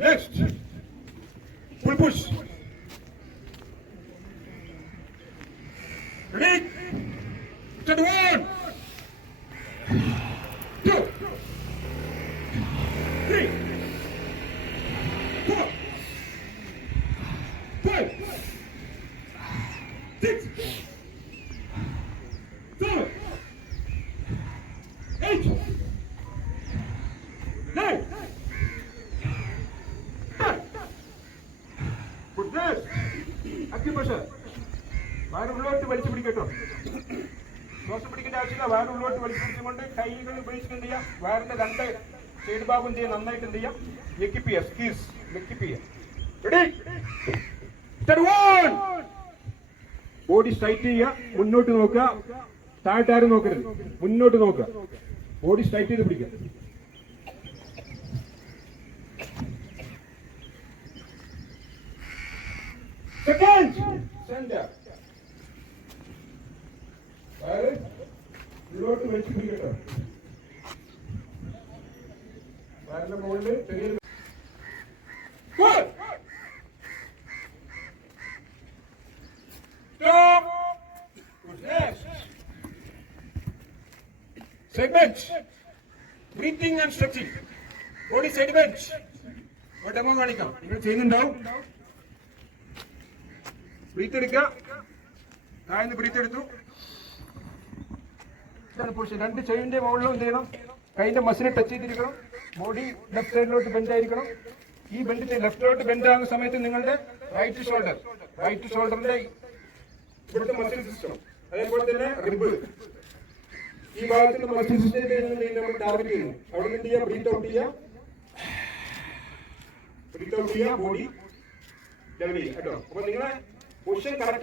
Next. Push. Ready? Start one. Two. Three. Four. Five. Six. Seven. Eight. Nine. This. Acupressure. വയറുള്ളോട്ട് വലിച്ചു പിടിക്കട്ടോ. ശ്വാസം പിടിക്കേണ്ട ആവശ്യമില്ല. വയറുള്ളോട്ട് വലിച്ചു പിടിച്ചുകൊണ്ട് കൈകൾ ഉപയോഗിച്ചിട്ട് എന്ത് ചെയ്യാം? വയറിന്റെ രണ്ട് സൈഡ് ഭാഗം എന്ത് ചെയ്യാം? നന്നായിട്ട് എന്ത് ചെയ്യാം? എക്കിപ്പ് ചെയ്യാം സ്കീസ് എക്കിപ്പ് ചെയ്യാം റെഡി ബോഡി സ്ട്രൈറ്റ് ചെയ്യുക. മുന്നോട്ട് നോക്കുക. താഴ്ത്താരും നോക്കരുത്. മുന്നോട്ട് നോക്കുക. ബോഡി സ്ട്രൈറ്റ് ചെയ്ത് പിടിക്കുക. Second. Center. വയറ് ഉള്ളോട്ട് വലിച്ചു പിടിക്കട്ടോ വയറിന്റെ മുകളിൽ ചെറിയൊരു Good. Stop. Good. Next. Segment. Breathing and stretching. Body segment. ഒരു ഡെമോ കാണിക്കാം നിങ്ങൾ ചെയ്യുന്നുണ്ടാവും ബ്രീത്ത് എടുക്കുക എടുത്തു. രണ്ട് ചെവിന്റെ മുകളിലും എന്ത് ചെയ്യണം? കൈന്റെ മസിനെ ടച്ച് ചെയ്തിരിക്കണം. ബോഡി ലെഫ്റ്റ് സൈഡിലോട്ട് ബെൻഡ് ആയിരിക്കണം. ഈ ബെൻഡിന്റെ ലെഫ്റ്റിലോട്ട് ബെൻഡ് ആകുന്ന സമയത്ത് നിങ്ങളുടെ റൈറ്റ് ഷോൾഡർ റൈറ്റ് ഷോൾഡറിന്റെ ഇവിടുത്തെ മസിൽ സിസ്റ്റം അതേപോലെ തന്നെ റിബ് ഈ ഭാഗത്തുള്ള മസിൽ സിസ്റ്റത്തെ നമ്മൾ ടാർഗറ്റ് അവിടെ ബ്രീത്ത് ഔട്ട് ബോഡി അപ്പൊ നിങ്ങളെ Question correct